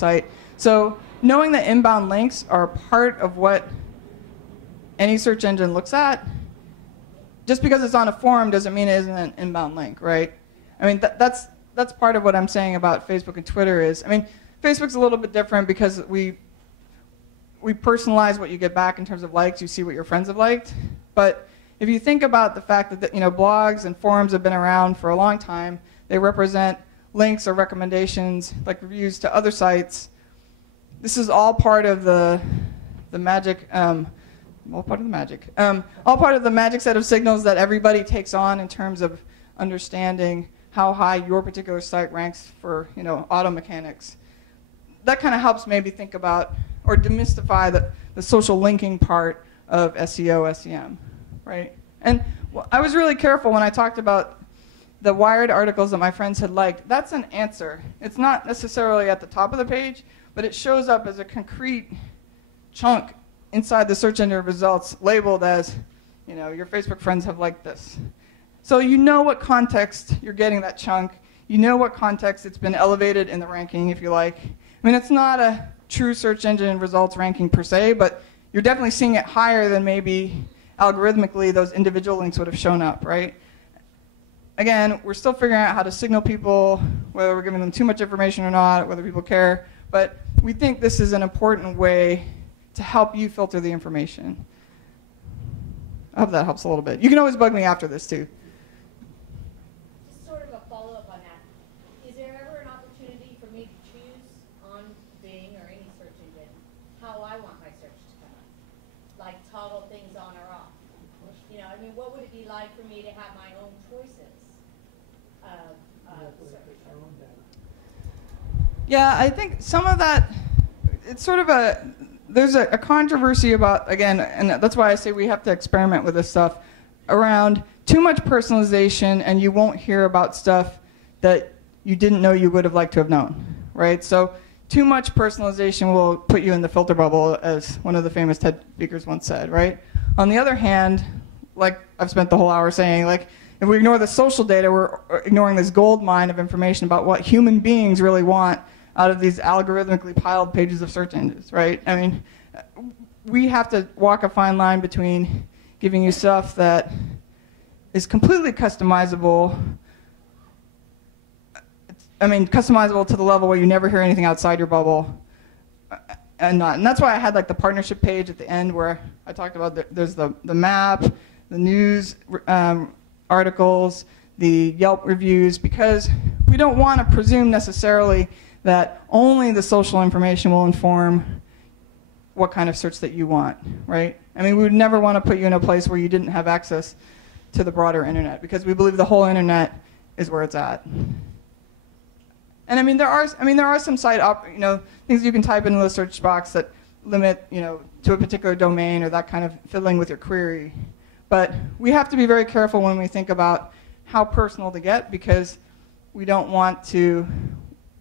site. So knowing that inbound links are part of what any search engine looks at, just because it's on a forum doesn't mean it isn't an inbound link, right? I mean, that's part of what I'm saying about Facebook and Twitter is, I mean, Facebook's a little bit different because we personalize what you get back in terms of likes. You see what your friends have liked. But if you think about the fact that blogs and forums have been around for a long time, they represent links or recommendations, like reviews to other sites. This is all part of the magic. All part of the magic set of signals that everybody takes on in terms of understanding how high your particular site ranks for auto mechanics. That kind of helps maybe think about or demystify the social linking part of SEO, SEM, right? And I was really careful when I talked about the Wired articles that my friends had liked. That's an answer. It's not necessarily at the top of the page, but it shows up as a concrete chunk inside the search engine results labeled as, your Facebook friends have liked this. So you know what context you're getting that chunk. You know what context it's been elevated in the ranking, if you like. I mean, it's not a true search engine results ranking per se, but you're definitely seeing it higher than maybe algorithmically those individual links would have shown up, right? Again, we're still figuring out how to signal people, whether we're giving them too much information or not, whether people care, but we think this is an important way to help you filter the information. I hope that helps a little bit. You can always bug me after this, too. Just sort of a follow-up on that. Is there ever an opportunity for me to choose on Bing or any search engine how I want my search to come up? Like toggle things on or off? I mean, what would it be like for me to have my own choices of search? Yeah, I think some of that, it's sort of there's a controversy about, again, and that's why I say we have to experiment with this stuff, around too much personalization and you won't hear about stuff that you didn't know you would have liked to have known, right? So too much personalization will put you in the filter bubble, as one of the famous TED speakers once said, right? On the other hand, like I've spent the whole hour saying, like, if we ignore the social data, we're ignoring this gold mine of information about what human beings really want out of these algorithmically piled pages of search engines, right? I mean, we have to walk a fine line between giving you stuff that is completely customizable, customizable to the level where you never hear anything outside your bubble, and not. And that's why I had like the partnership page at the end where I talked about there's the map, the news articles, the Yelp reviews, because we don't want to presume necessarily that only the social information will inform what kind of search that you want, right? I mean, we would never want to put you in a place where you didn't have access to the broader internet, because we believe the whole internet is where it's at. And I mean, there are some site things you can type into the search box that limit, to a particular domain or that kind of fiddling with your query. But we have to be very careful when we think about how personal to get, because we don't want to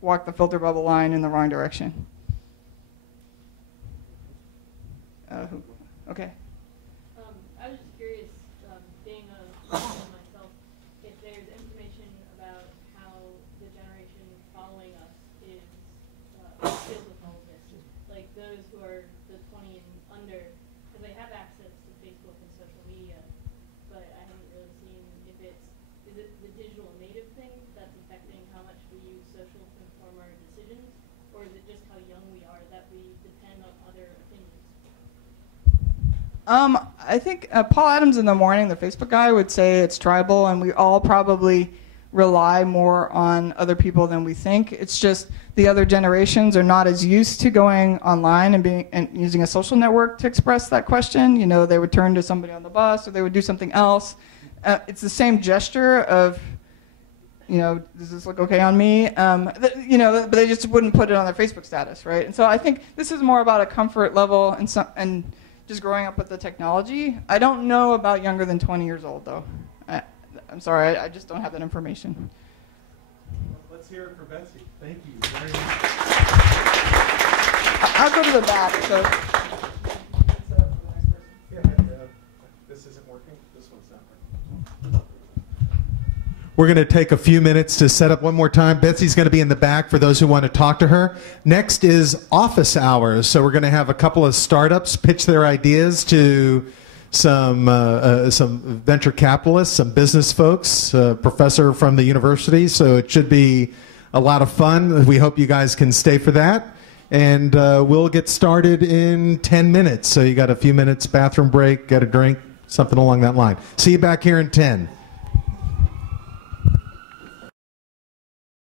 walk the filter bubble line in the wrong direction. Okay. I was just curious, being a millennial myself, if there's information about how the generation following us is deals with all of this, like those who are the 20 and under, because they have access to Facebook and social media, but I haven't really seen if is it the digital native thing that's affecting how much we use social to inform our decisions, or is it just how young we are that we depend on other opinions? I think Paul Adams in the Morning, the Facebook guy, would say it's tribal, and we all probably rely more on other people than we think. It's just the other generations are not as used to going online and using a social network to express that question. They would turn to somebody on the bus, or they would do something else. It's the same gesture of, does this look okay on me? But they just wouldn't put it on their Facebook status, right? And so I think this is more about a comfort level and just growing up with the technology. I don't know about younger than 20 years old, though. I'm sorry, I just don't have that information. Let's hear it for Betsy. Thank you very much. I'll go to the back. So. Yeah, this isn't working. This one's not working. We're going to take a few minutes to set up one more time. Betsy's going to be in the back for those who want to talk to her. Next is office hours. So we're going to have a couple of startups pitch their ideas to some venture capitalists, some business folks, a professor from the university. So it should be a lot of fun. We hope you guys can stay for that. And we'll get started in 10 minutes. So you got a few minutes, bathroom break, get a drink, something along that line. See you back here in 10.